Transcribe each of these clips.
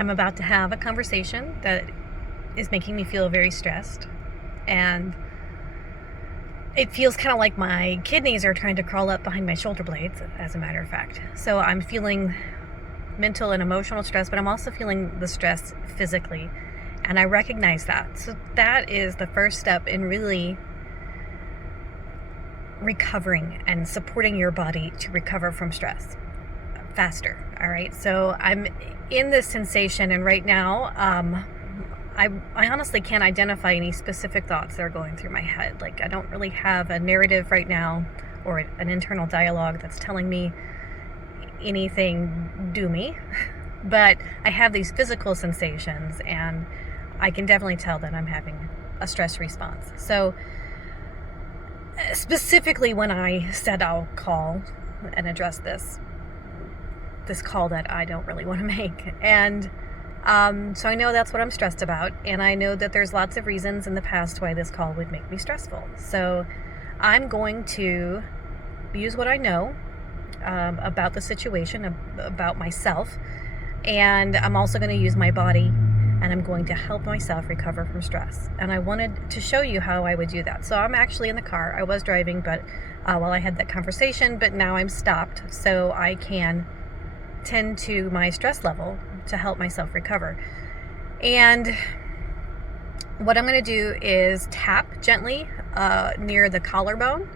I'm about to have a conversation that is making me feel very stressed, and it feels kind of like my kidneys are trying to crawl up behind my shoulder blades, as a matter of fact. So I'm feeling mental and emotional stress, but I'm also feeling the stress physically, and I recognize that. So that is the first step in really recovering and supporting your body to recover from stress faster. All right, so I'm in this sensation, and right now I honestly can't identify any specific thoughts that are going through my head. Like, I don't really have a narrative right now or an internal dialogue that's telling me anything doomy, but I have these physical sensations, and I can definitely tell that I'm having a stress response. So specifically, when I said I'll call and address this call that I don't really want to make, and so I know that's what I'm stressed about, and I know that there's lots of reasons in the past why this call would make me stressful. So I'm going to use what I know about the situation, about myself, and I'm also going to use my body, and I'm going to help myself recover from stress. And I wanted to show you how I would do that. So I'm actually in the car. I was driving, but while I had that conversation, but now I'm stopped so I can tend to my stress level to help myself recover. And what I'm going to do is tap gently near the collarbone,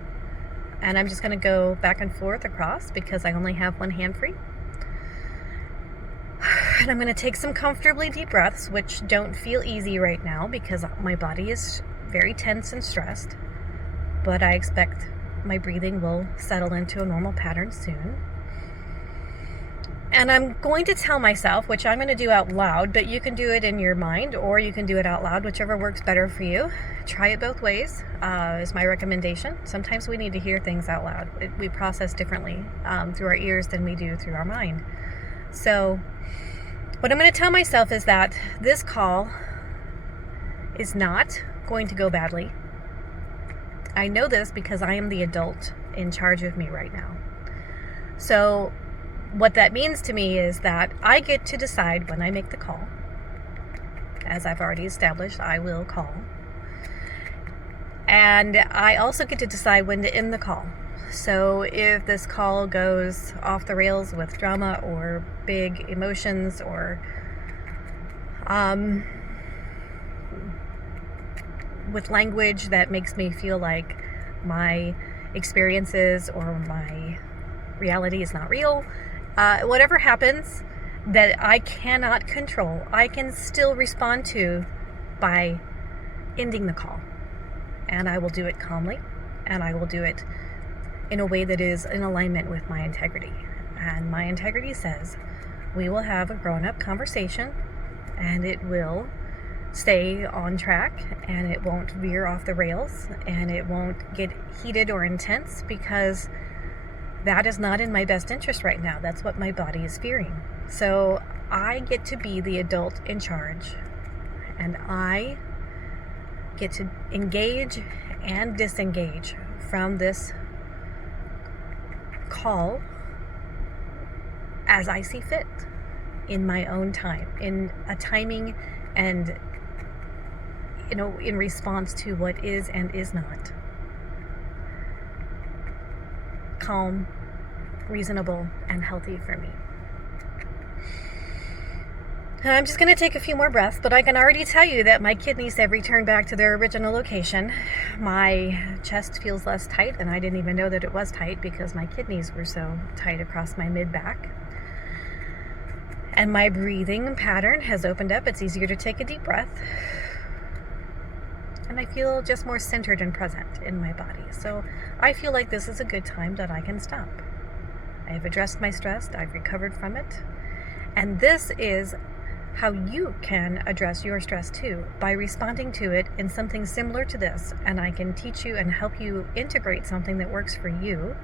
and I'm just going to go back and forth across because I only have one hand free. And I'm going to take some comfortably deep breaths, which don't feel easy right now because my body is very tense and stressed, but I expect my breathing will settle into a normal pattern soon. And I'm going to tell myself, which I'm going to do out loud, but you can do it in your mind or you can do it out loud, whichever works better for you. Try it both ways is my recommendation. Sometimes we need to hear things out loud. We process differently through our ears than we do through our mind. So what I'm going to tell myself is that this call is not going to go badly. I know this because I am the adult in charge of me right now. So what that means to me is that I get to decide when I make the call. As I've already established, I will call. And I also get to decide when to end the call. So if this call goes off the rails with drama or big emotions or with language that makes me feel like my experiences or my reality is not real, whatever happens that I cannot control, I can still respond to by ending the call. And I will do it calmly, and I will do it in a way that is in alignment with my integrity. And my integrity says we will have a grown-up conversation, and it will stay on track, and it won't veer off the rails, and it won't get heated or intense, because that is not in my best interest right now. That's what my body is fearing. So I get to be the adult in charge, and I get to engage and disengage from this call as I see fit in my own time, in a timing and, in response to what is and is not calm, reasonable, and healthy for me. And I'm just going to take a few more breaths, but I can already tell you that my kidneys have returned back to their original location. My chest feels less tight, and I didn't even know that it was tight because my kidneys were so tight across my mid-back. And my breathing pattern has opened up. It's easier to take a deep breath. And I feel just more centered and present in my body. So I feel like this is a good time that I can stop. I have addressed my stress. I've recovered from it. And this is how you can address your stress too, by responding to it in something similar to this. And I can teach you and help you integrate something that works for you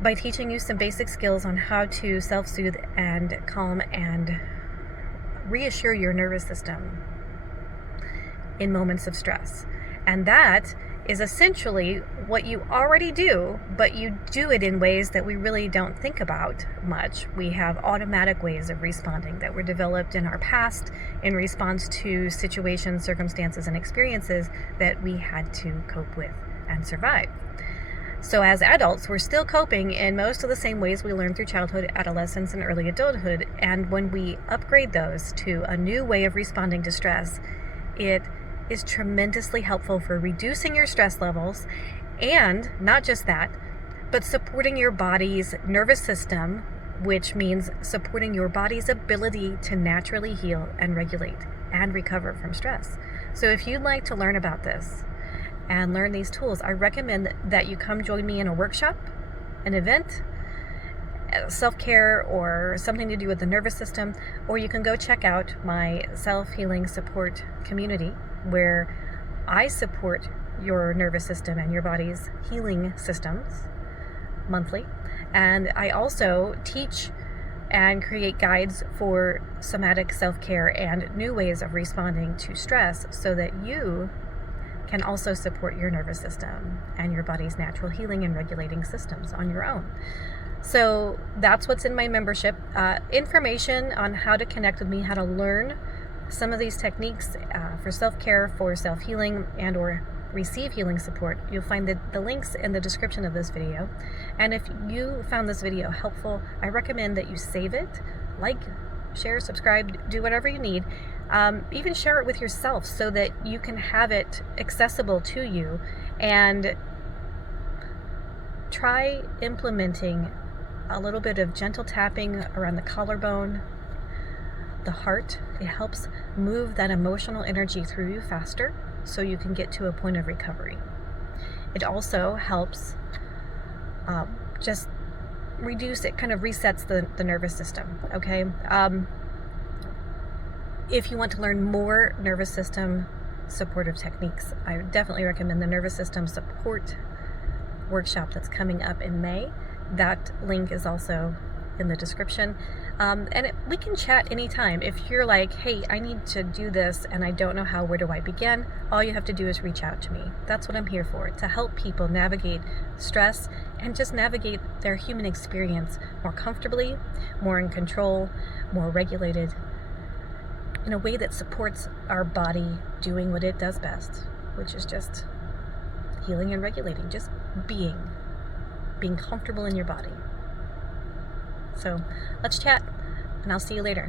by teaching you some basic skills on how to self-soothe and calm and reassure your nervous system in moments of stress. And that is essentially what you already do, but you do it in ways that we really don't think about much. We have automatic ways of responding that were developed in our past in response to situations, circumstances, and experiences that we had to cope with and survive. So as adults, we're still coping in most of the same ways we learned through childhood, adolescence, and early adulthood. And when we upgrade those to a new way of responding to stress, it is tremendously helpful for reducing your stress levels, and not just that, but supporting your body's nervous system, which means supporting your body's ability to naturally heal and regulate and recover from stress. So if you'd like to learn about this and learn these tools, I recommend that you come join me in a workshop, an event, self-care, or something to do with the nervous system, or you can go check out my self-healing support community where I support your nervous system and your body's healing systems monthly. And I also teach and create guides for somatic self-care and new ways of responding to stress so that you can also support your nervous system and your body's natural healing and regulating systems on your own. So that's what's in my membership. Information on how to connect with me, how to learn some of these techniques for self-care, for self-healing, and or receive healing support. You'll find the links in the description of this video. And if you found this video helpful, I recommend that you save it, like, share, subscribe, do whatever you need. Even share it with yourself so that you can have it accessible to you, and try implementing a little bit of gentle tapping around the collarbone, the heart. It helps move that emotional energy through you faster so you can get to a point of recovery. It also helps just reduce, it kind of resets the nervous system, okay? If you want to learn more nervous system supportive techniques, I would definitely recommend the nervous system support workshop that's coming up in May. That link is also in the description. We can chat anytime. If you're like, hey, I need to do this and I don't know how, where do I begin? All you have to do is reach out to me. That's what I'm here for, to help people navigate stress and just navigate their human experience more comfortably, more in control, more regulated, in a way that supports our body doing what it does best, which is just healing and regulating, just being comfortable in your body. So let's chat, and I'll see you later.